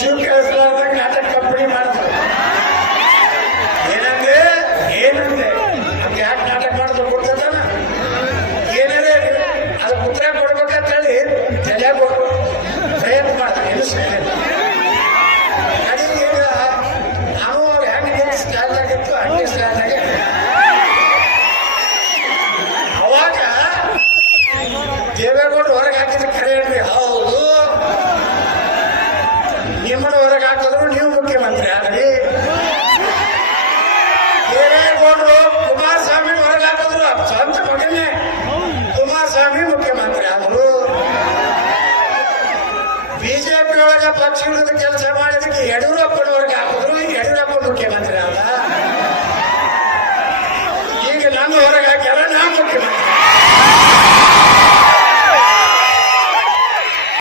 shook his Kumaraswamy ಮುಖ್ಯಮಂತ್ರಿ ಆದರು BJP ಒಳಗೆ ಪಕ್ಷ ಕೆಲಸ ಮಾಡಿದಕ್ಕೆ ಯಡಿಯೂರಪ್ಪನವ್ರಿಗೆ ಹಾಕಿದ್ರು ಯಡಿಯೂರಪ್ಪ ಮುಖ್ಯಮಂತ್ರಿ